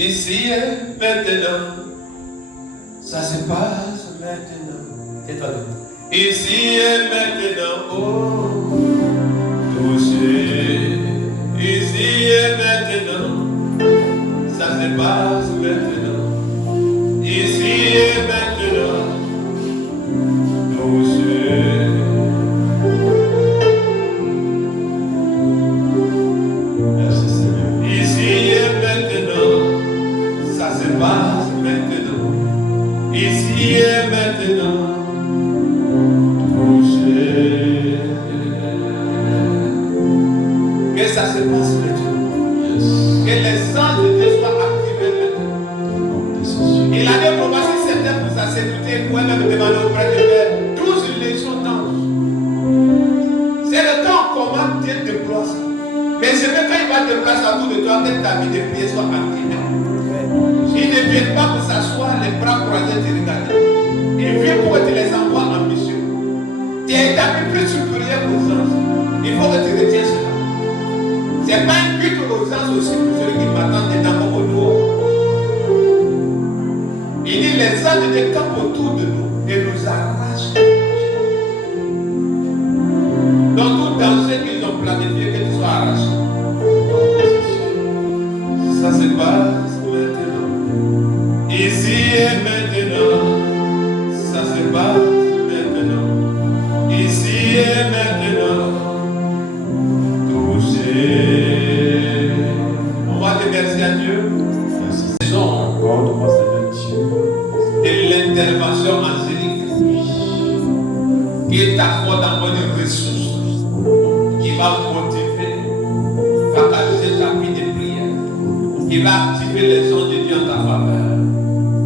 Ici et maintenant, ça se passe maintenant. Tais-toi de ici et maintenant, oh, touché. Ici et maintenant, ça se passe maintenant. Ici et maintenant, touché. Merci Seigneur. Ici et maintenant, ça se passe maintenant. Ici et maintenant, touché. Que ça se passe maintenant. Que les anges de Dieu soient activés maintenant. Et l'année prochaine, si certains vous a séduit, vous pouvez même demander auprès de Dieu 12 légions d'anges. C'est le temps comment Dieu déploie ça. Mais c'est que quand il va déplacer à bout de toi, que ta vie de prière soit activée. Il ne vient pas pour s'asseoir, les bras croisés, te regarder. Il vient pour que tu les envoies en mission. Tu es établi plus supérieur aux anges. Il faut que tu retiens cela. Ce n'est pas un but aux anges aussi pour celui qui m'attendent dedans comme au dehors. Il dit les anges de campent autour de nous et nous arrachent. Donc tout danger qu'ils ont planifié, que tu sois arraché. Ça se passe maintenant. Ici et maintenant. Ça se passe maintenant. Ici et maintenant. Touché. On va remercier à Dieu. Merci encore de Seigneur Dieu. Et l'intervention angélique qui t'accorde encore une ressource qui va motiver, va activer ta vie de prière, qui va activer les ondes de Dieu en ta faveur.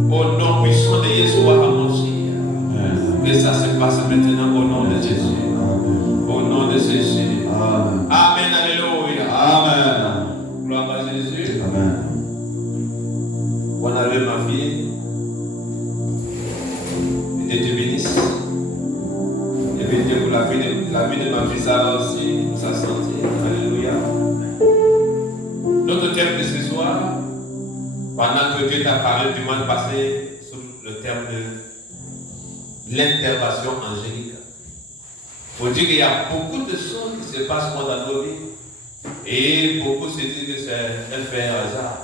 Au nom puissant de Yeshua HaMashiach. Que ça se passe maintenant au nom de Jésus. Au nom de Jésus. Amen. Alléluia. Amen. Gloire à Jésus. Amen. On avait ma fille. Et Dieu te bénisse. Et bien Dieu pour la vie de ma fille Sarah aussi, pour sa santé. Alléluia. Notre thème de ce soir, pendant que Dieu t'a parlé du mois passé sur le terme de l'intervention angélique. Il faut dire qu'il y a beaucoup de choses qui se passent dans nos vies. Et beaucoup se disent que c'est un fait hasard.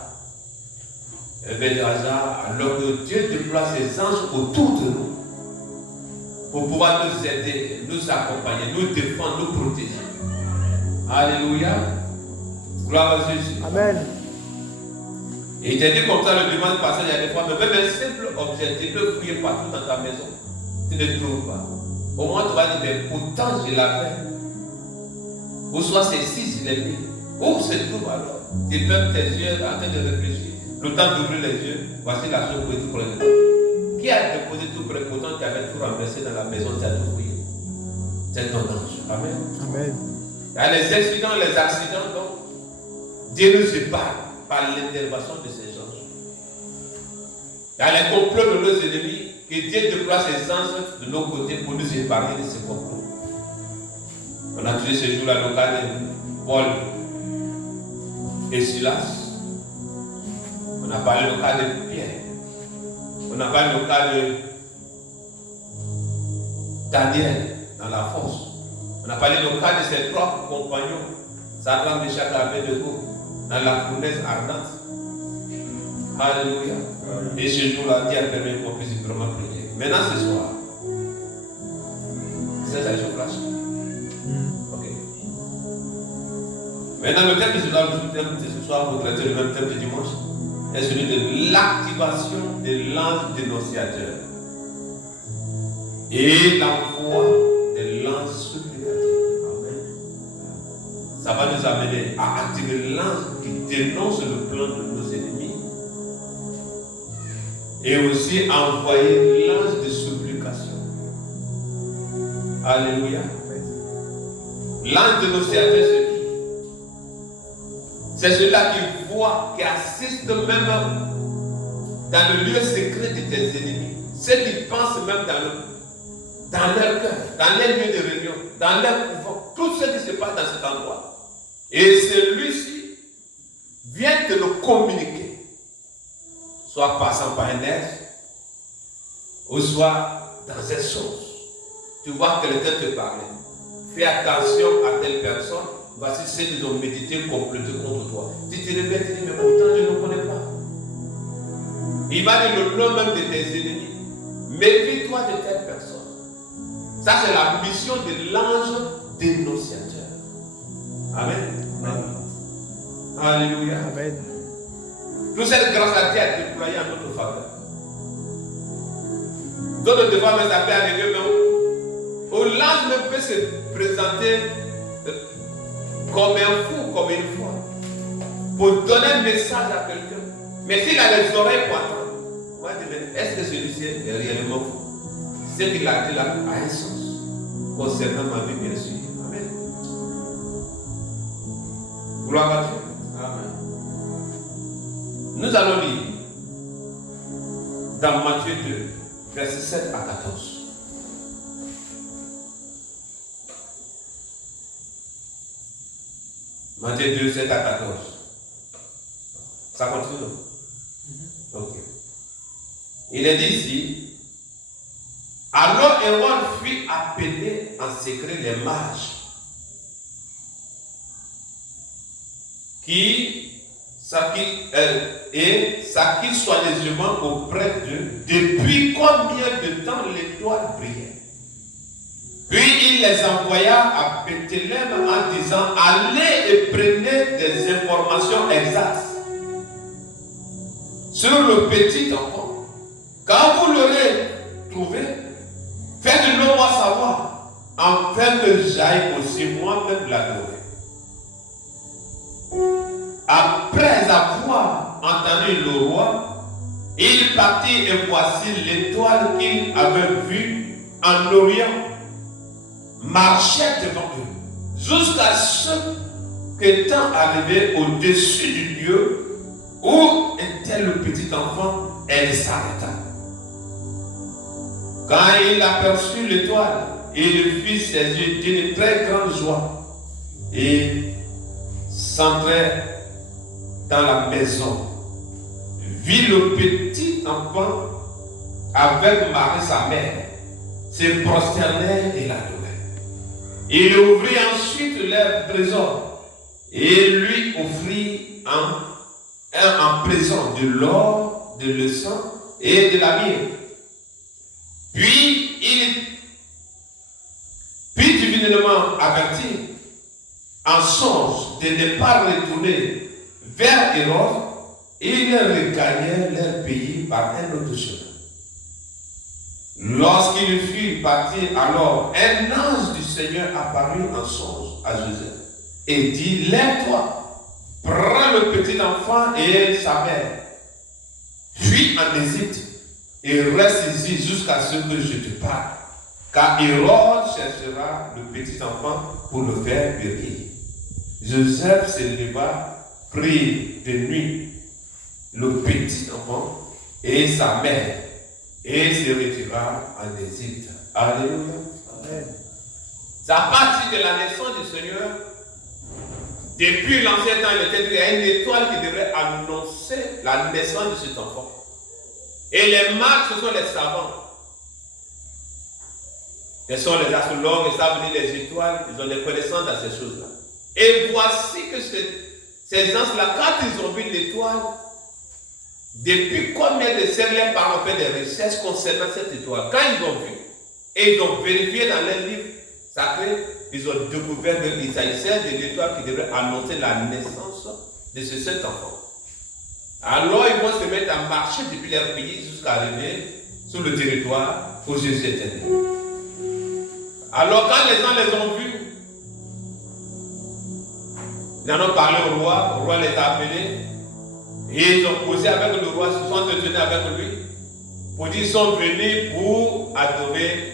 Un fait de hasard, alors que Dieu déploie ses anges autour de nous pour pouvoir nous aider, nous accompagner, nous défendre, nous protéger. Alléluia. Gloire à Jésus. Amen. Et il t'a dit comme ça le dimanche passé, il y a des fois, mais même un simple objet, tu peux fouiller partout dans ta maison. Tu ne trouves pas. Au moins, tu vas dire, mais pourtant, je l'avais. Ou soit c'est ici, je l'ai mis. Où se trouve alors? Tu fermes tes yeux en train de réfléchir. Le temps d'ouvrir les yeux, voici la chose que tu prends. Qui a déposé tout près? Pourtant, tu avais tout renversé dans la maison, tu as tout fouillé. C'est ton ange. Amen. Amen. Il y a les accidents, donc Dieu nous épargne par l'intervention de ces anges. Il y a les complots de nos ennemis, que Dieu déploie ses anges de nos côtés pour nous épargner de ces complots. On a tué ce jour-là le cas de Paul et Silas. On a parlé du cas de Pierre. On a parlé du cas de Daniel dans la fosse. On a parlé du cas de ses trois compagnons, Sadrach, Meshach et Abednego, dans la fournaise ardente. Alléluia. Et ce jour-là, Dieu a permis qu'on puisse vraiment prier. Maintenant, ce soir, c'est ça, je flash. Ok. Maintenant, le thème de ce soir, pour traiter le même thème du dimanche, est celui de l'activation de l'ange dénonciateur et l'envoi de l'ange supplicateur. Amen. Ça va nous amener à activer l'ange qui dénonce le plan de nos ennemis et aussi envoyer l'ange de supplication. Alléluia. L'ange dénonciateur, c'est qui? C'est celui-là qui voit, qui assiste même dans le lieu secret de tes ennemis. Ceux qui pensent même dans leur cœur, dans leur lieu de réunion, dans leur pouvoir, tout ce qui se passe dans cet endroit. Et celui-ci vient te le communiquer. soit passant par un être, ou soit dans un sens. Tu vois quelqu'un te parler. Fais attention à telle personne. Voici ceux qui ont médité complété contre toi. Tu te réveilles, tu dis, mais pourtant je ne connais pas. Il va dire le nom même de tes ennemis. Méfie-toi de telle personne. Ça, c'est la mission de l'ange dénonciateur. Amen. Amen. Alléluia. Amen. Toute cette grâce à Dieu est déployée en notre faveur. D'autres devant me s'appeler avec eux, mais au lendemain peut se présenter comme un fou, comme une foi, pour donner un message à quelqu'un. Mais s'il a les oreilles pour entendre, on va dire, est-ce que celui-ci est réellement fou? Ce qu'il a dit là a un sens concernant ma vie, bien sûr. Amen. Gloire à Dieu. Amen. Nous allons lire dans Matthieu 2, versets 7 à 14. Matthieu 2, 7 à 14. Ça continue? Ok. Il est dit ici, alors Hérode fit appeler en secret les mages et s'acquit soigneusement auprès d'eux depuis combien de temps l'étoile brillait. Puis il les envoya à Bethléem en disant, allez et prenez des informations exactes sur le petit enfant. Quand vous l'aurez trouvé, faites-le moi savoir, afin que j'aille aussi moi-même l'adorer. Après avoir entendu le roi, il partit et voici l'étoile qu'il avait vue en Orient marchait devant eux, jusqu'à ce qu'étant arrivé au-dessus du lieu où était le petit enfant, elle s'arrêta. Quand il aperçut l'étoile, il fit ses yeux d'une très grande joie et s'entrait dans la maison, vit le petit enfant avec Marie sa mère, se prosternait et l'adorait. Il ouvrit ensuite leur trésor et lui offrit en présent de l'or, de l'encens et de la myrrhe. Puis divinement averti, en songe de ne pas retourner vers Hérode, ils regagnaient leur pays par un autre chemin. Lorsqu'il fut parti, alors un ange du Seigneur apparut en songe à Joseph et dit, lève-toi, prends le petit enfant et sa mère, fuis en Égypte et reste ici jusqu'à ce que je te parle, car Hérode cherchera le petit enfant pour le faire périr. Joseph se leva, prit de nuit le petit enfant et sa mère et se retira en Égypte. Alléluia. Amen. C'est à partir de la naissance du Seigneur, depuis l'ancien temps, il était dit, il y a une étoile qui devrait annoncer la naissance de cet enfant. Et les mages, ce sont les savants. Ce sont les astrologues, ils savent lire les étoiles, ils ont des connaissances dans ces choses-là. Et voici que ces gens-là, quand ils ont vu l'étoile, depuis combien de siècles les parents ont fait des recherches concernant cette étoile? Quand ils ont vu, et ils ont vérifié dans les livres sacrés, ils ont découvert qu'il s'agissait de l'étoile qui devrait annoncer la naissance de ce seul enfant. Alors ils vont se mettre à marcher depuis leur pays jusqu'à arriver sur le territoire où Jésus était né. Alors quand les gens les ont vus, ils en ont parlé au roi les a appelés, et ils ont causé avec le roi, ils se sont entretenus avec lui, pour dire qu'ils sont venus pour adorer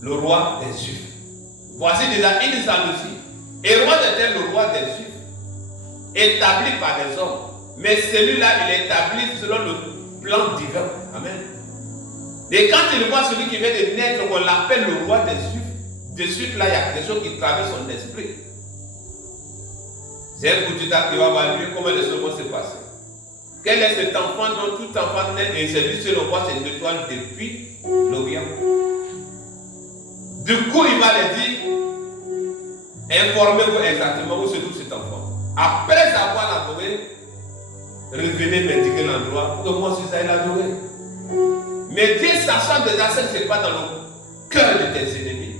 le roi des Juifs. Voici déjà une jalousie. Hérode était le roi des Juifs, établi par des hommes. Mais celui-là, il est établi selon le plan divin. Amen. Et quand il voit celui qui vient de naître, on l'appelle le roi des Juifs, de suite là, il y a quelque chose qui traverse son esprit. C'est un coup d'état qui va voir lui comment les choses vont se passer. Quel est cet enfant dont tout enfant naît et c'est lui seul au roi, c'est une étoile depuis l'Orient. Du coup, il va les dire, informez-vous exactement où se trouve cet enfant. Après avoir adoré, revenez m'indiquer l'endroit pour que moi aussi j'aille l'adorer. Mais Dieu, sachant déjà ce qui se passe dans le cœur de tes ennemis,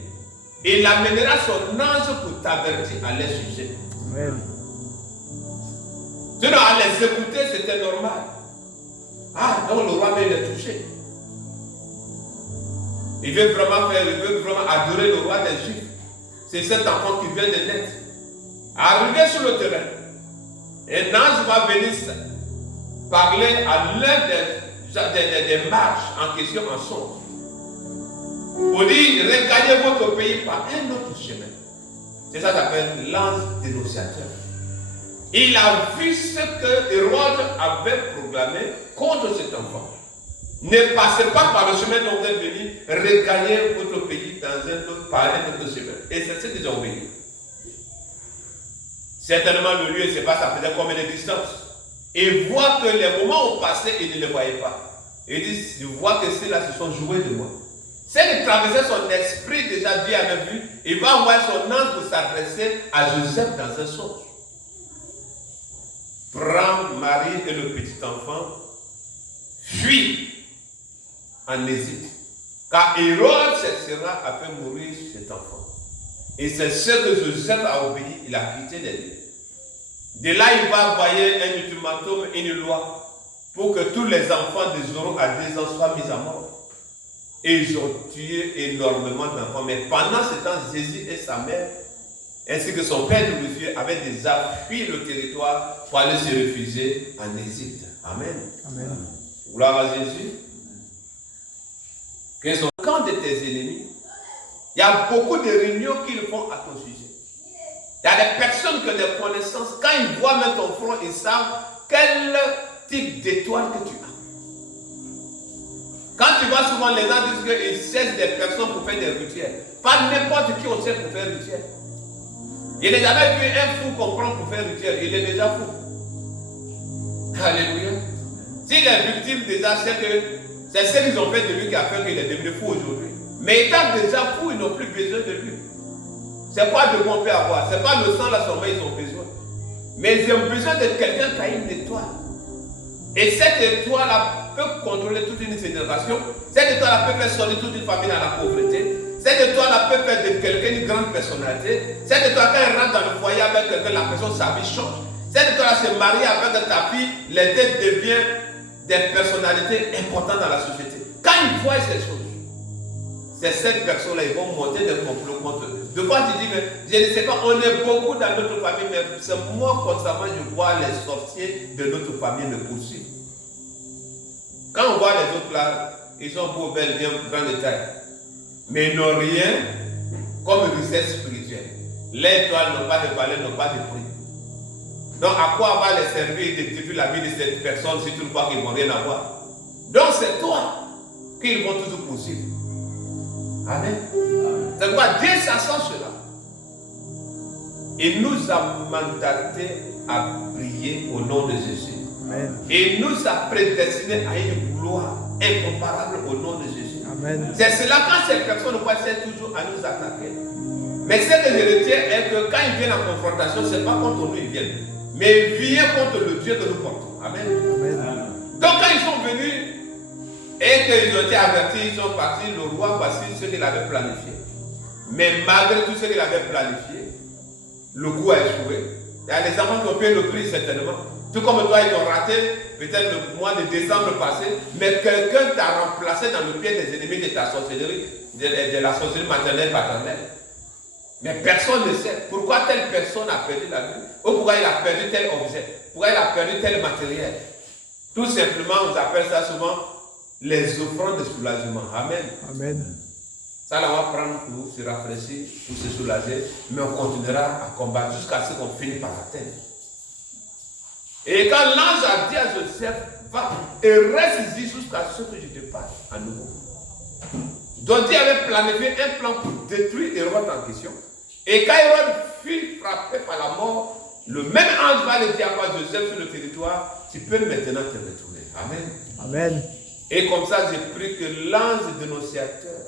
il amènera son ange pour t'avertir à leur sujet. Amen. Sinon, à les écouter, c'était normal. Ah, donc le roi même est touché. Il veut vraiment adorer le roi des Juifs. C'est cet enfant qui vient de naître. Arrivé sur le terrain, un ange va venir parler à l'un des marches en question en songe. Pour dire, regagnez votre pays par un autre chemin. C'est ça qu'on appelle l'ange dénonciateur. Il a vu ce que Hérode avait proclamé contre cet enfant. Ne passez pas par le chemin dont vous êtes venu, regagnez votre pays par un autre chemin. Et c'est ce qu'ils ont obéi. Certainement, le lieu, c'est pas, ça faisait combien de distance. Et voit que les moments ont passé, ils ne les voyaient pas. Et il dit, je vois que ceux-là se sont joués de moi. C'est de traverser son esprit, déjà Dieu avait vu, il va envoyer son ange pour s'adresser à Joseph dans un songe. Prends Marie et le petit enfant, fuis en Égypte, car Hérode cherchera à faire mourir cet enfant. Et c'est ce que Joseph a obéi, il a quitté les lieux. De là, il va envoyer un ultimatum, une loi, pour que tous les enfants de 0 à 2 ans soient mis à mort. Et ils ont tué énormément d'enfants. Mais pendant ce temps, Jésus et sa mère, ainsi que son père Louis, avaient déjà fui le territoire pour aller se réfugier en Égypte. Amen. Amen. Gloire à Jésus. Quels sont les camps de tes ennemis? Il y a beaucoup de réunions qu'ils font à ton sujet. Il y a des personnes qui ont des connaissances. Quand ils voient même ton front, ils savent quel type d'étoile que tu as. Quand tu vois souvent les gens disent qu'ils cherchent des personnes pour faire des rituels. Pas n'importe qui on sait pour faire rituel. Il n'a jamais vu un fou qu'on prend pour faire rituel. Il est déjà fou. Alléluia. S'il est victime déjà, c'est ce qu'ils ont fait de lui qui a fait qu'il est devenu fou aujourd'hui. Mais étant déjà fou, ils n'ont plus besoin de lui. C'est pas de bon peut avoir. C'est pas le sang là seulement ils ont besoin. Mais ils ont besoin de quelqu'un qui a une étoile. Et cette étoile-là peut contrôler toute une génération. Cette étoile-là peut faire sortir toute une famille dans la pauvreté. Cette étoile-là peut faire de quelqu'un une grande personnalité. Cette étoile, quand elle rentre dans le foyer avec quelqu'un, la personne, sa vie change. Cette étoile-là se marie avec ta fille, les têtes deviennent des personnalités importantes dans la société. Quand ils voient ces choses, c'est cette personne-là, ils vont monter des complots contre eux. De quoi tu dis, mais je ne sais pas, on est beaucoup dans notre famille, mais c'est moi constamment, je vois les sorciers de notre famille me poursuivre. Quand on voit les autres là, ils sont beaux, belles, bien, grande taille. Mais ils n'ont rien comme richesse spirituelle. Les étoiles n'ont pas de valeur, n'ont pas de prix. Donc à quoi va les servir de détruire la vie de cette personne si tu ne vois qu'ils ne vont rien avoir? Donc c'est toi qu'ils vont toujours poursuivre. Amen. C'est pourquoi Dieu sachant cela, il nous a mandaté à prier au nom de Jésus. Amen. Et il nous a prédestinés à une gloire incomparable au nom de Jésus. Amen. C'est cela quand ces personnes essaient toujours à nous attaquer. Mais ce que je retiens est que quand ils viennent en confrontation, ce n'est pas contre nous ils viennent, mais ils viennent contre le Dieu que nous portons. Amen. Amen. Donc quand ils sont venus et qu'ils ont été avertis, ils sont partis, le roi voici ce qu'il avait planifié. Mais malgré tout ce qu'il avait planifié, le coup a échoué. Il y a des enfants qui ont payé le prix certainement. Tout comme toi, ils ont raté peut-être le mois de décembre passé, mais quelqu'un t'a remplacé dans le pied des ennemis de ta sorcellerie, de la sorcellerie maternelle, paternelle. Mais personne ne sait pourquoi telle personne a perdu la vie, ou pourquoi il a perdu tel objet, pourquoi il a perdu tel matériel. Tout simplement, on appelle ça souvent les offrandes de soulagement. Amen. Amen. Ça, là, on va prendre pour se rafraîchir, pour se soulager, mais on continuera à combattre jusqu'à ce qu'on finisse par atteindre. Et quand l'ange a dit à Joseph, va et reste ici jusqu'à ce que je te parle à nouveau. Donc Dieu avait planifié un plan pour détruire Hérode en question. Et quand Hérode fut frappé par la mort, Le même ange va le dire à Joseph sur le territoire, tu peux maintenant te retourner. Amen. Amen. Et comme ça, j'ai pris que l'ange dénonciateur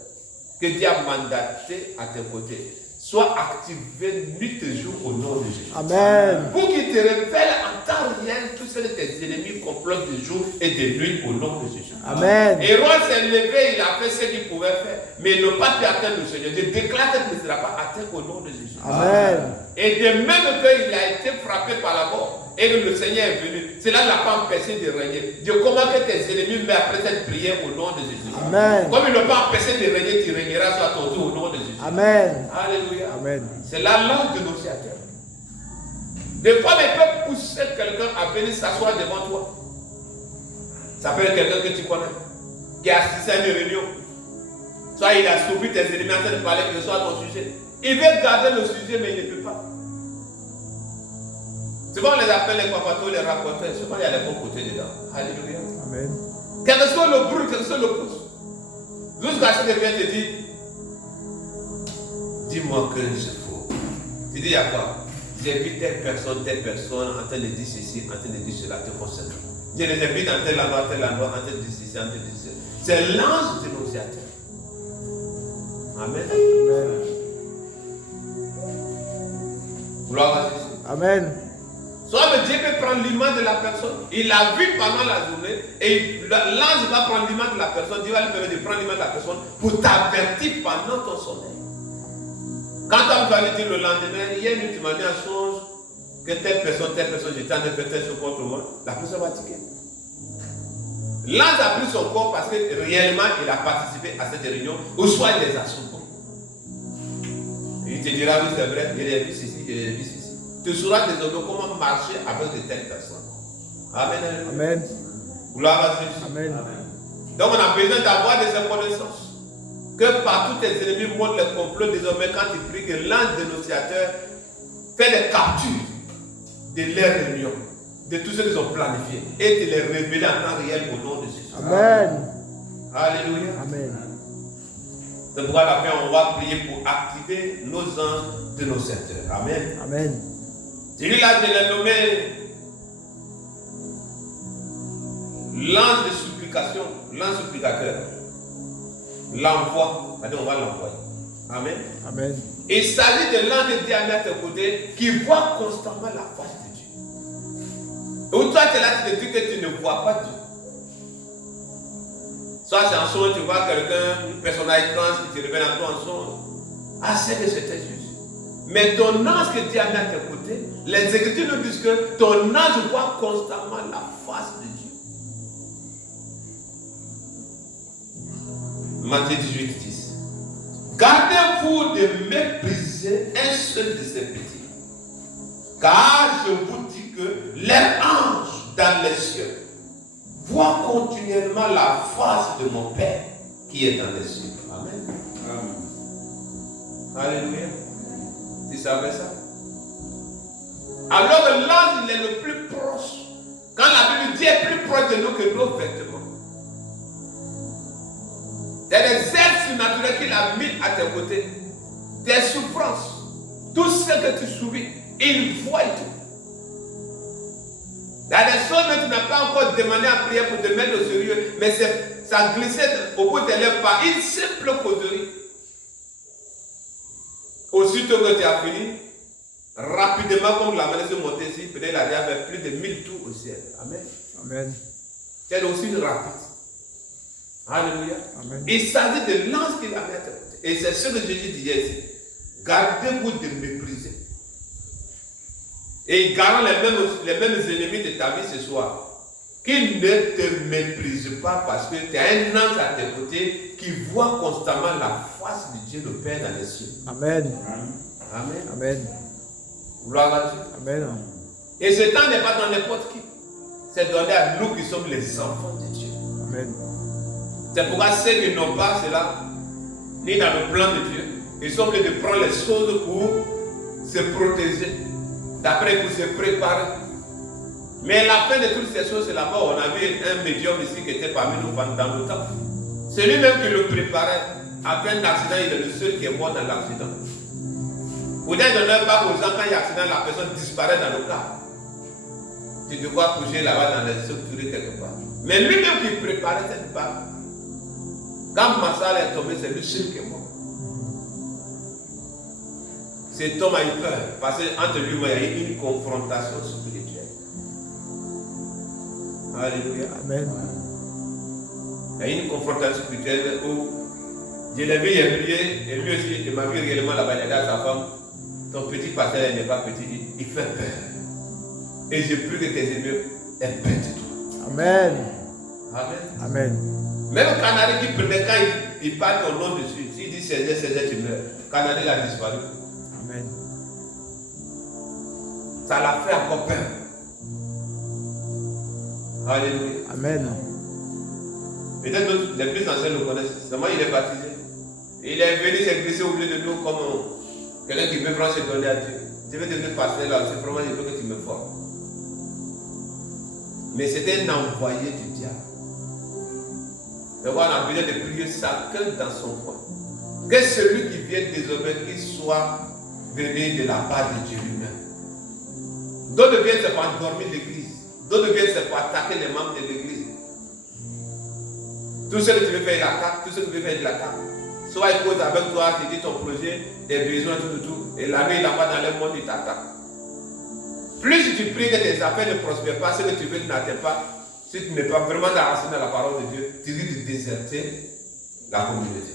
que Dieu a mandaté à tes côtés soit activé nuit et jour au nom de Jésus. Amen. Pour qu'il te révèle en temps réel tout ce que tes ennemis complotent de jour et de nuit au nom de Jésus. Amen. Hérode s'est levé, il a fait ce qu'il pouvait faire, mais il n'a pas pu atteindre le Seigneur. Je déclare qu'il ne sera pas atteint au nom de Jésus. Amen. Et de même qu'il a été frappé par la mort et que le Seigneur est venu, cela ne l'a pas empêché de régner. Dieu commande que tes ennemis meurent après cette prière au nom de Jésus. Amen. Comme il n'a pas empêché de régner, tu régneras sur ton tour au nom de Jésus. Amen. Alléluia. Amen. C'est la langue dénonciateur. Des fois, il peut pousser quelqu'un à venir s'asseoir devant toi. Ça peut être quelqu'un que tu connais, qui a assisté à une réunion. Soit il a souffert tes ennemis en train de parler, que ce soit ton sujet. Il veut garder le sujet, mais il ne peut pas. Souvent, on les appelle les papatos, les rapporteurs. Souvent, il y a les bons côtés dedans. Alléluia. Amen. Quel que soit le bruit, quel que soit le pouce. Jusqu'à ce que quelqu'un te dit, dis-moi que je faux. Tu dis, il y a quoi? J'ai vu telle personne en train de dire ceci, en train de dire cela, te concerne. Je les ai vus dans tel endroit, en train de dire ceci, en train de dire cela. C'est l'ange dénonciateur. Amen. Amen. Gloire à Jésus. Amen. Soit Dieu peut prendre l'image de la personne. Il l'a vu pendant la journée et l'ange va prendre l'image de la personne. Dieu va lui permettre de prendre l'image de la personne pour t'avertir pendant ton sommeil. Quand on va lui dire le lendemain, hier tu m'as dit un songe que telle personne, j'étais en train de faire telle chose contre moi, la personne va tiquer. L'ange a pris son corps parce que réellement il a participé à cette réunion, ou soit il les a soutenus. Il te dira, oui c'est vrai, il a vu ceci, il a vu ceci. Tu sauras désormais comment marcher avec de telles personnes. Amen. Amen. Gloire à Jésus. Amen. Donc on a besoin d'avoir de ces connaissances. Que partout tes ennemis montrent les complots désormais quand tu pries que l'ange dénonciateur fait des captures de leurs réunions, de tout ce qu'ils ont planifié et te les révéler en temps réel au nom de Jésus. Amen. Alléluia. Amen. C'est pourquoi à la fin on va prier pour activer nos anges dénonciateurs. Amen. Amen. Celui-là, je l'ai nommé l'ange de supplication, l'ange supplicateur. L'envoi, on va l'envoyer. Amen. Amen. Il s'agit de l'ange de Dieu à tes côtés qui voit constamment la face de Dieu. Ou toi, tu es là, tu te dis que tu ne vois pas Dieu. Soit c'est en songe, tu vois quelqu'un, une personne étrange qui te révèle en toi en songe. Ah, c'est que c'était Jésus. Mais ton ange que Dieu a mis à tes côtés, les Écritures nous disent que ton ange voit constamment la face de Dieu. Matthieu 18, 10. Gardez-vous de mépriser un seul de ces petits, car je vous dis que les anges dans les cieux voient continuellement la face de mon Père qui est dans les cieux. Amen. Amen. Alléluia. Tu savais ça? Alors que l'ange est le plus proche. Quand la Bible dit est plus proche de nous que nos vêtements. C'est des aides surnaturelles qu'il a mis à tes côtés. Tes souffrances. Tout ce que tu subis. Il voit tout. Il y a des choses que tu n'as pas encore demandé à prier pour te mettre au sérieux. Mais ça glissait au bout de tes lèvres par une simple causerie. Aussitôt que tu as fini, rapidement comme la manette se montait ici, peut-être il a déjà fait plus de 1000 tours au ciel. Amen. Amen. C'est aussi rapide. Alléluia. Amen. Il s'agit de l'ange qu'il a mis à tes côtés. Et c'est ce que Jésus disait ici. Gardez-vous de mépriser. Et il garde les mêmes ennemis de ta vie ce soir. Qu'ils ne te méprisent pas parce que tu as un ange à tes côtés qui voit constamment la face de Dieu le Père dans les cieux. Amen. Amen. Amen. Gloire à Dieu. Amen. Et ce temps n'est pas dans n'importe qui. C'est donné à nous qui sommes les enfants de Dieu. Amen. C'est pourquoi ceux qui n'ont pas cela, ni dans le plan de Dieu, ils sont obligés de prendre les choses pour se protéger, d'après pour se préparer. Mais la fin de toutes ces choses, c'est la mort. On a vu un médium ici qui était parmi nous pendant le temps. C'est lui-même qui le préparait. Après un accident, il est le seul qui est mort dans l'accident. Peut-être ne donne pas aux gens quand il y a accident, la personne disparaît dans le cas. Tu dois coucher là-bas dans les structures quelque part. Mais lui-même qui préparait cette barque, quand Massal est tombé, c'est lui seul qui est mort. Cet homme a eu peur, parce qu'entre lui et moi, il y a eu une confrontation spirituelle. Alléluia. Amen. Il y a eu une confrontation spirituelle où je l'ai vu, il a prié, et lui aussi, il m'a vu réellement là-bas, il a dit à sa femme, ton petit pasteur n'est pas petit, il fait peur. Et je prie que tes ennemis aient peur de toi. Amen. Amen. Amen. Même le Canadien qui prenait, quand il parle ton nom dessus, s'il dit 16h, tu meurs, le Canadien a disparu. Amen. Ça l'a fait encore peur. Alléluia. Amen. Peut-être les plus anciens le connaissent. Seulement il est baptisé. Il est venu s'exprimer au milieu de nous comme quelqu'un qui veut vraiment se donner à Dieu. Je vais devenir pasteur là, c'est vraiment je veux que tu me formes. Mais c'était un envoyé du diable. Donc on a besoin de prier chacun dans son coin. Que celui qui vient désormais, qu'il soit venu de la part de Dieu lui-même. D'autres viennent se faire endormir l'église. D'autres viennent se faire attaquer les membres de l'église. Tout ce que tu veux faire, il attaque. Tout ce que tu veux faire, il attaque. Soit il cause avec toi, tu dis ton projet, tes besoins, tout. Et la nuit, il envoie dans le monde, il t'attaque. Plus tu pries que tes affaires ne prospèrent pas, ce que tu veux n'atteint pas, si tu n'es pas vraiment enraciné dans la parole de Dieu, tu risques de déserter la communauté.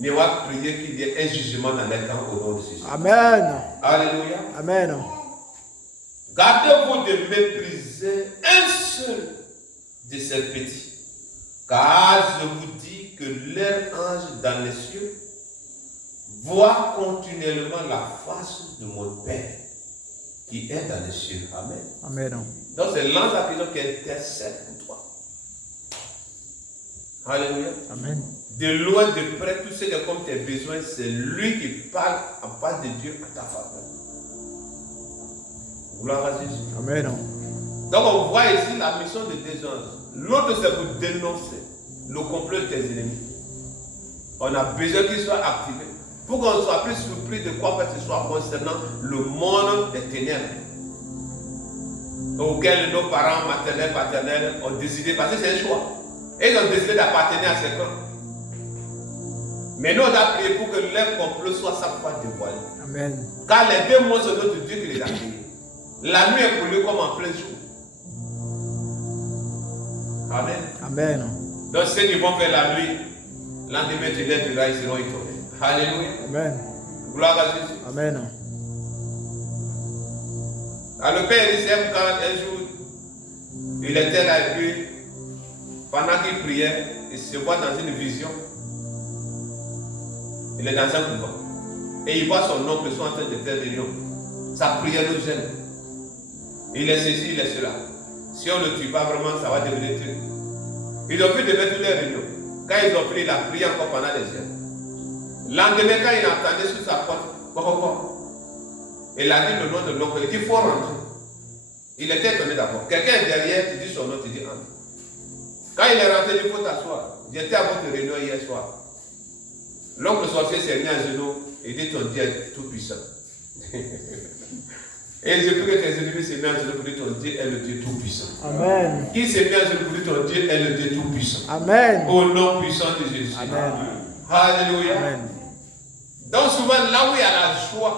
Mais on va prier qu'il y ait un jugement dans les temps au nom de Jésus. Amen. Alléluia. Amen. Gardez-vous de mépriser un seul de ces petits. Car je vous dis que leur ange dans les cieux voit continuellement la face de mon Père qui est dans les cieux. Amen. Amen. Donc c'est l'ange à qui intercède pour toi. Alléluia. Amen. De loin, de près, tout ce qui est comme tes besoins, c'est lui qui parle en face de Dieu à ta faveur. Gloire à Jésus. Amen. Donc on voit ici la mission de deux anges. L'autre c'est pour dénoncer le complot de tes ennemis. On a besoin qu'il soit activé pour qu'on ne soit plus surpris de quoi que ce soit concernant le monde des ténèbres auquel nos parents maternels, paternels ont décidé, parce que c'est un choix. Et ils ont décidé d'appartenir à ce camp. Mais nous on a prié pour que leur complot soit chaque fois dévoilé. Amen. Car les démons sont notre Dieu qui les a créés. La nuit est pour lui comme en plein jour. Amen. Amen. Donc ceux qui vont faire la nuit, lendemain tu les diras, ils seront étonnés. Alléluia. Amen. Gloire à Jésus. Amen. Alors le père Elisée, quand un jour, il était là et puis, pendant qu'il priait, il se voit dans une vision. Il est dans un couvent. Et il voit son oncle sont en train de faire des lions. Sa prière le gêne. Il est ceci, il est cela. Si on ne le tue pas vraiment, ça va devenir truc. Ils ont pu devenir tous les réunions. Quand ils ont pris, il a prié encore pendant des heures. Lendemain, quand il entendait sur sa porte, il a dit le nom de l'oncle, il dit il faut rentrer. Il était étonné d'abord. Quelqu'un est derrière, tu dis son nom, tu dis entre. Quand il est rentré, il dit il faut t'asseoir. J'étais à votre réunion hier soir. L'oncle sorcier s'est mis à genoux et dit ton Dieu est tout puissant. Et je prie que tes ennemis se mettent à genoux pour dire ton Dieu est le Dieu tout puissant. Amen. Qui se met à genoux pour dire ton Dieu est le Dieu tout puissant. Amen. Au nom puissant de Jésus. Amen. Alléluia. Amen. Donc souvent là où il y a la joie,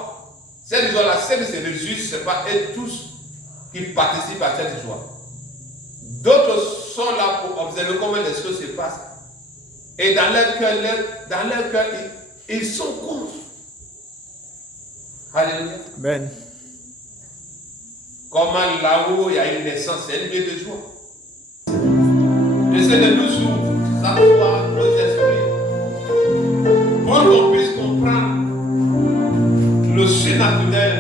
cette joie-là, celles qui se réjouissent, ce n'est pas eux tous qui participent à cette joie. D'autres sont là pour observer comment les choses se passent. Et dans leur cœur, ils sont contre. Alléluia. Amen. Comment là où il y a une naissance, c'est un lieu de joie. J'essaie de nous ouvrir chaque fois nos esprits pour qu'on puisse comprendre le surnaturel,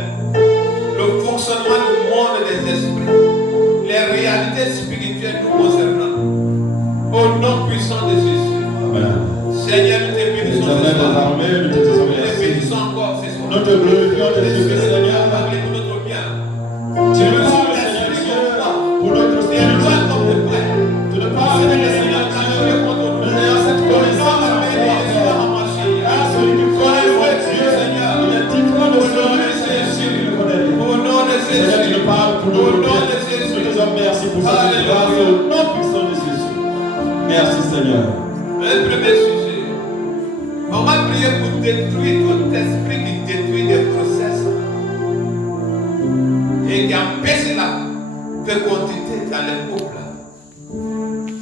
le fonctionnement du monde des esprits, les réalités spirituelles nous concernant. Au nom puissant de Jésus. Amen. Seigneur, nous te bénissons ce soir. Nous te bénissons encore ce soir. Nous te glorifions, te bénissons, Seigneur. Parlez pour notre bien. Tu nous parles, Seigneur Dieu, pour notre bien. Tu nous parles, Seigneur Dieu, nous ayons cette connaissance. Ah, celui qui connaît Dieu, Seigneur, il est différent de ceux pour sa grâce au nom puissant de Jésus. Merci Seigneur. Un premier sujet. On va prier pour détruire tout esprit qui détruit des process et qui empêche la fécondité dans les couples.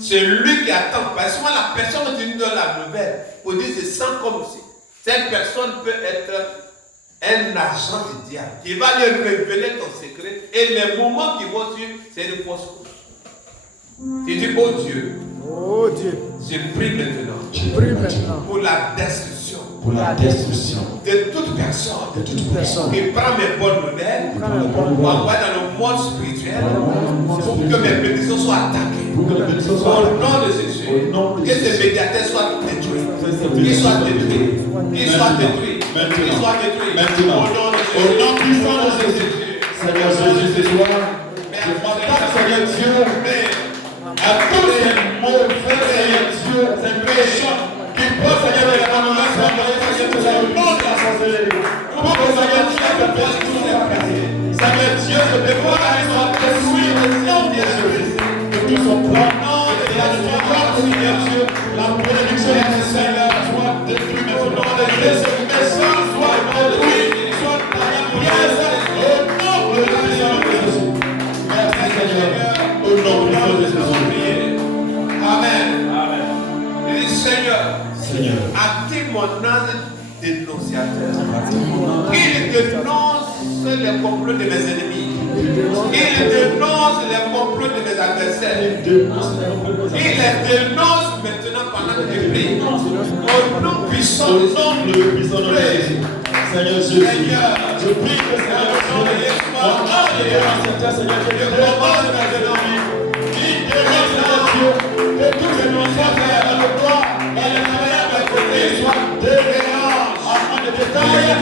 C'est lui qui attend. Parce que la personne qui nous donne la nouvelle, pour dire c'est sans comme si. Cette personne peut être un agent du diable qui va lui révéler ton secret et les moments qui vont suivre, c'est une fausse couche. Il dit, oh Dieu. Oh Dieu. Je prie maintenant. Je prie maintenant. Pour la destruction. Pour la destruction De toute personne. de toute personne Qui prend mes bonnes nouvelles. Pour envoyer dans le monde spirituel. Pour que mes bénédictions soient attaquées. pour que la bénédiction soit Au nom de Jésus. Au nom de Que ces Jésus. médiateurs soient détruits. Qu'ils soient détruits. Qu'ils soient détruits. Qu'ils soient détruits. Maintenant, Au nom de au Jésus. nom puissant de Jésus, Seigneur Jésus, ce soir, je m'attaque, Seigneur Dieu, à tous ces mauvais, Seigneur Dieu, ces méchants qui posent, Seigneur, les commandements, Seigneur, au nom de la sorcellerie. Pour que, Seigneur Dieu, cette personne soit cassée. Seigneur Dieu, je dévoile à lui soit détruit au nom de Jésus. Que tout son plan, et à toi, Seigneur Dieu, la bénédiction du Seigneur soit détruite au nom de Jésus. Que ce soit détruit, soit taillé pour pièces, au nom de la puissance de Jésus. Merci Seigneur, au nom de Jésus. Amen. Il dit, Seigneur, Seigneur, active mon âme dénonciateur. Il dénonce les complots de mes ennemis. Il dénonce les complots de mes adversaires. Il les dénonce maintenant pendant que je prie. Au nom puissant de Jésus. Seigneur Jésus, je prie que Seigneur Dieu, mon âme est dénonciateur, Seigneur Dieu, que dénonce mes ennemis. Il dénonce, Seigneur Dieu, que tous les dénonciateurs dans le droit et les manières de côté soient déviants afin de détailler au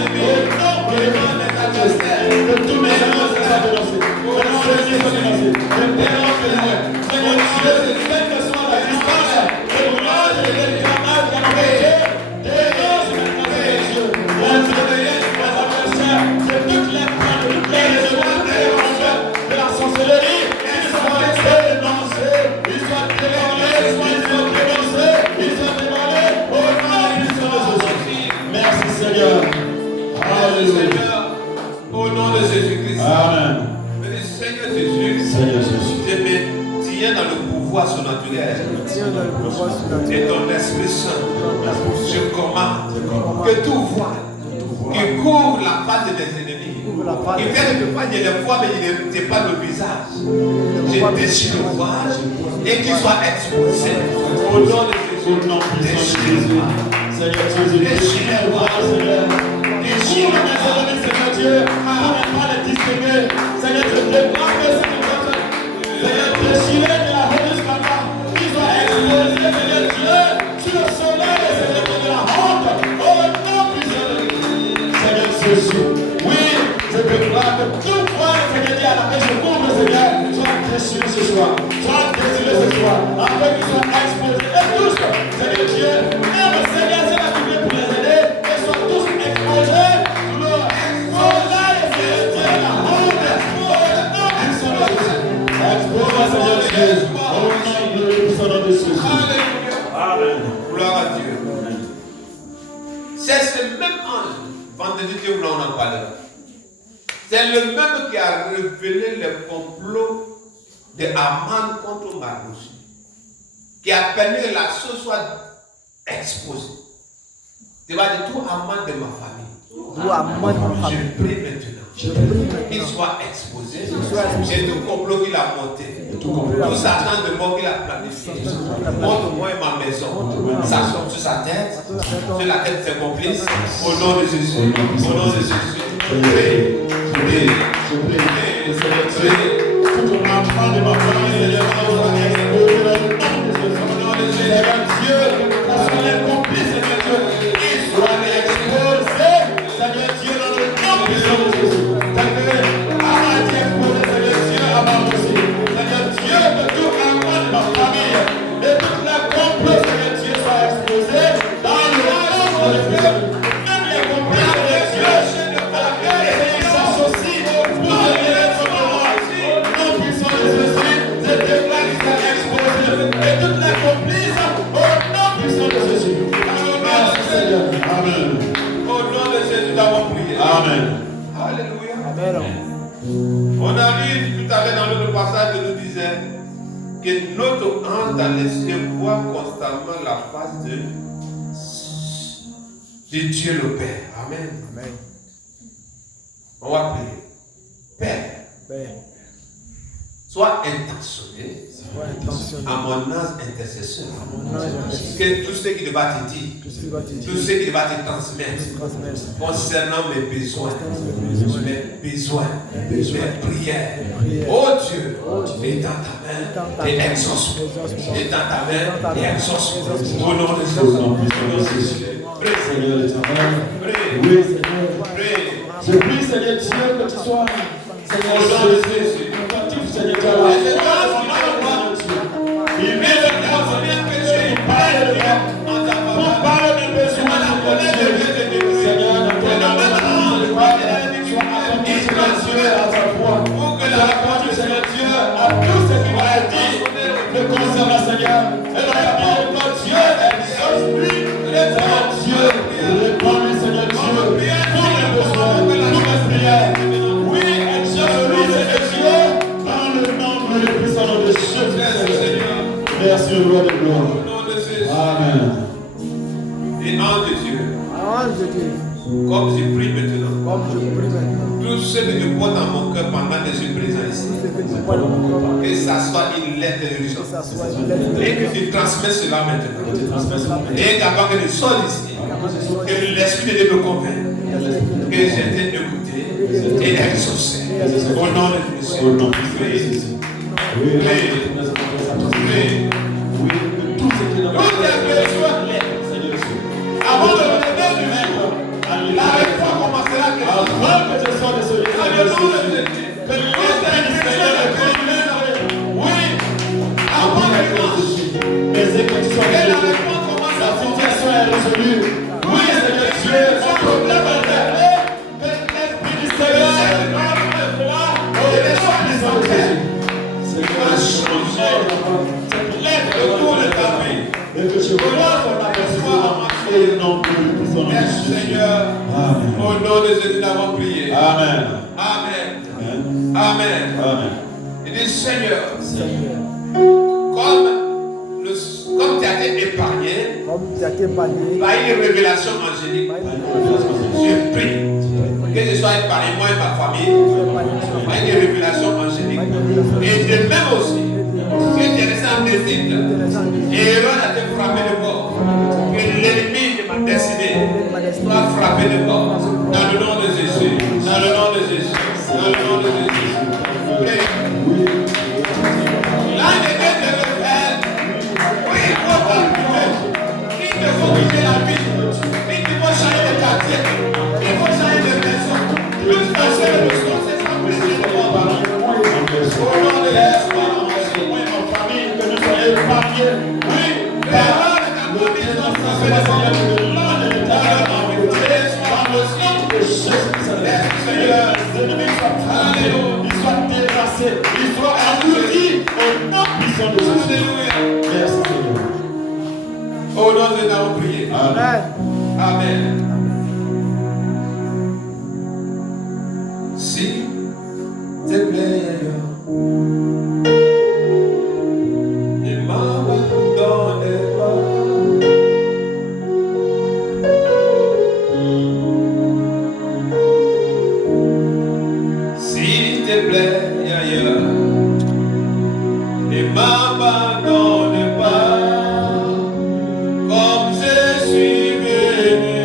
nom de mes adversaires. Que tous mes ennemis soient dénoncés. Que tous mes ennemis soient dénoncés. Je dénonce les mots. Seigneur Dieu, quelle que soit la distance, le courage et le travail de la vérité, dénonce maintenant, Seigneur Dieu. C'est toutes les plans de toutes les raisons de la sorcellerie. Ils sont dénoncés, ils sont dévoilés, ils sont dénoncés, ils sont dévoilés au nom de Jésus. Merci Seigneur. Alléluia. Au nom de Jésus-Christ. Amen. Seigneur Jésus, Seigneur Jésus, je me tiens dans le pouvoir surnaturel Tiens dans le pouvoir sur la et ton Esprit Saint. Je commande que tout voile qui couvre la face de mes ennemis, qui fait que pas je les vois mais je ne sais pas le visage, je déchire le voile et qu'il soit exposé au nom de Jésus. au nom puissant de Jésus. Seigneur Jésus, déchire les voiles, Seigneur. Déchire mes ennemis, Seigneur Dieu, pour ne pas les distinguer. Seigneur, je déclare que c'est une personne. Seigneur, déchire de la honte jusqu'à là. Qu'ils soient exposés, Seigneur Dieu, sur le soleil, Seigneur Dieu, de la honte. Au nom puissant de Jésus. Seigneur Jésus, oui, je déclare que tout voile, Seigneur Dieu, à laquelle je couvre, Seigneur, soit déchiré ce soir. Soit déchiré ce soir. Afin qu'ils soient exposés. Et tous, Seigneur Dieu, même Seigneur, c'est la Bible pour les aider. Et soient tous exposés. Gloire à Dieu. C'est ce même ange, vendredi Dieu on en parlera. C'est le même qui a révélé le complot de Haman contre Mardochée, qui a permis que la chose soit exposée. Tu vas dire tout Haman de ma famille. Je prie maintenant. Qu'il soit exposé. Et tout complot qu'il a monté. Tout Satan de mort qu'il a planifié. Contre moi et ma maison. Ça sort sur sa tête. Sur la tête de ses complices. Au nom de Jésus. Au nom de Jésus. Je prie. Je prie. Je prie. Je prie. Tout enfant de ma famille, Seigneur, soit exposé dans le nom de Jésus. Au nom de Seigneur Dieu, que soit les complices, Seigneur Dieu, qu'ils soient exposés, Seigneur Dieu, dans le nom de Jésus. Seigneur Dieu, que tout enfant de ma famille et toute la complot, Seigneur Dieu, soit exposé dans le nom de Jésus. Même les complices, Seigneur Dieu, à laquelle ils s'associent pour venir être au nom puissant de Jésus. que notre ange dans les cieux voit constamment la face de Dieu le Père. Amen. Amen. On va prier. Père, Père, sois intentionné sois intentionnel. à mon ange intercesseur. Mon ange intercesseur. Que tout ce qu'il va te dire, Tout ce qui va te dire, tout ce qu'il va te transmettre transmettre. concernant mes besoins, Concernant mes besoins, mes prières. prières. Oh Dieu, et dans ta main, et exauce. Et dans ta main, et exauce. Au nom de Jésus. Prie, Seigneur l'éternel. prie, Oui, Seigneur. prie. Je prie, Seigneur Dieu, que tu sois, Seigneur Au nom de Jésus. attentif, Seigneur Dieu. Et c'est grâce qui m'a Il mais le grâce vient que tu parles de Dieu en ta faveur. parle de besoin, La colère de Dieu te détruit. Seigneur, dans Et dans le moment, je vois que l'ennemi sois attentif, Seigneur Dieu, à ta voix. pour que Sois attentif, Seigneur Dieu, à tout ce qui va être dit. Le concernant, Seigneur. Et dans la parole de Dieu, exauce-lui. Seigneur Dieu, réponds-lui, Seigneur Dieu, pour les besoins, pour les prières. Oui, exauce-lui, Seigneur Dieu, dans le nom le puissant nom de Jésus, Seigneur. Merci, roi de gloire. au nom de Jésus. Amen. Et ange de Dieu, Ange de Dieu, comme je prie maintenant, comme je prie maintenant, tout ce que je porte dans mon cœur pendant que je suis présent ici, tout ce que tu vois dans mon corps, que ça soit une lettre de que l'urgence. ça soit une lettre Et que tu transmets cela maintenant. Et qu'avant que je sorte ici, que l'Esprit de Dieu me convainc que j'ai été écouté et exaucé. Au nom de Jésus. Au nom de Prie, Jésus. Oui, prie, prie. oui, tout ce qui est dans Tout est besoin. Seigneur Dieu. Avant de me lever du jour, la réforme commencera que Avant que je sois désolé, dans le nom de Jésus. que l'esprit du Seigneur est connu. Oui, Avant que je mange, mais c'est que tu sois que la désolé. réforme commence La à sortir. situation est résolue. Oui, Seigneur Dieu, ce problème est réglé. Que l'esprit du Seigneur est au nom du Seigneur. Seigneur, changé cette lettre Autour de ta vie. et que je vois ton aperçoit et non plus puissant nom de Merci Jésus. Seigneur. Amen. Au nom de Jésus, nous avons prié. Amen. Amen. Amen. Amen. Amen. Il dit Seigneur, Seigneur. comme tu as été épargné Comme tu as été épargné par une révélation angélique, par une je prie que je sois épargné, moi et ma famille, par une révélation angélique. Et de même aussi, que tu es resté en Égypte et Aaron a été frappé de mort. Que l'ennemi de ma destinée soit frappé de mort. Dans le nom de Jésus. Dans le nom de Jésus. Dans le nom de Jésus. Prie. Là, il est de le faire. Oui, il faut t'appuyer. Il te faut quitter la ville. Il te faut changer de quartier. Il faut changer de maison. Plus passer le soir, c'est ça. Plaisir de mon parent. Au nom de Jésus. Moi et ma famille, que nous soyons épargnés. Oui, Père, par le Seigneur, ça fait le Seigneur de l'an de l'éternel dans le Jésus, par le sang de Jésus, Seigneur, les ennemis soient frappés, ils soient terrassés, ils soient assourdis au nom puissant de Jésus. Alléluia. Merci Seigneur. Au nom de Jésus, nous avons prié. Amen. Amen. S'il te plaît, ne m'abandonne pas. S'il te plaît, ailleurs, ne m'abandonne pas. Comme je suis venu.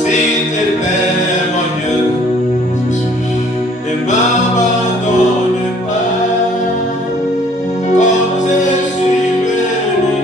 S'il te plaît, mon Dieu, ne m'abandonne pas, comme je suis venu.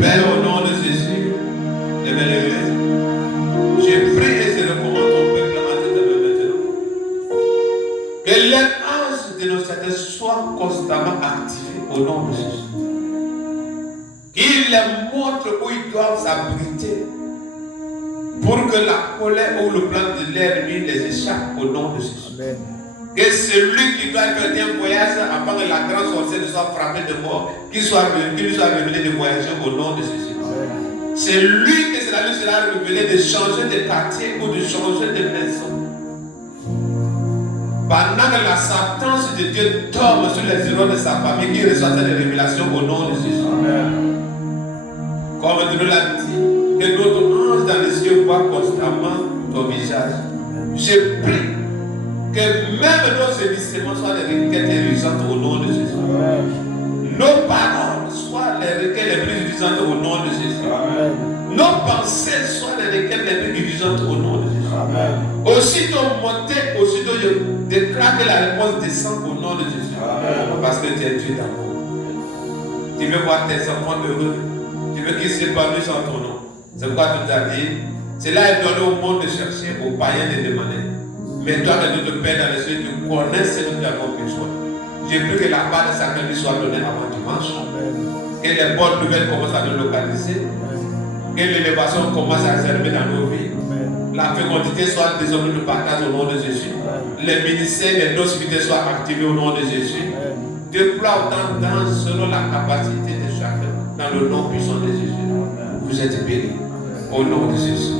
Père, au nom de Jésus, de l'Église, je prie et je recommande ton peuple maintenant. Que les anges de nos saints soient constamment activés au nom de Jésus. Qu'il les montre où ils doivent s'abriter pour que la colère ou le plan de l'ennemi les échappe au nom de Jésus. Amen. Que celui qui doit faire un voyage avant que la grande sorcière soit frappée de mort, qu'il lui soit révélé de voyager au nom de Jésus. Amen. C'est lui que cela lui sera révélé de changer de quartier ou de changer de maison. Pendant que la sentence de Dieu tombe sur les héros de sa famille, qui reçoit cette révélation au nom de Jésus. Amen. Comme Dieu l'a dit, que notre ange dans les cieux voit constamment ton visage. Je prie que même nos gémissements soient des requêtes irrisantes au nom de Jésus. Amen. Nos paroles soient les requêtes les plus irrisantes au nom de Jésus. Amen. Nos pensées soient les requêtes les plus irrisantes au nom de Jésus. Amen. Aussitôt monté, aussitôt je déclare que la réponse descend au nom de Jésus. Amen. Parce que tu es Dieu d'amour. Tu veux voir tes enfants heureux. Tu veux qu'ils s'épanouissent en ton nom. C'est pourquoi tu t'as dit, cela est donné au monde de chercher, aux païens de demander. Mais toi, que notre Père dans les cieux, tu connais ce que nous avons besoin. J'ai pris que la part de sacrifice soit donnée avant dimanche. Amen. Que les bonnes nouvelles commencent à nous localiser. Que l'élévation commence à germer dans nos vies. Amen. La fécondité soit désormais le partage au nom de Jésus. Amen. Les ministères et nos civités soient activés au nom de Jésus. Amen. Déploie autant d'anges selon la capacité de chacun. Dans le nom puissant de Jésus. Vous êtes bénis. Au nom de Jésus.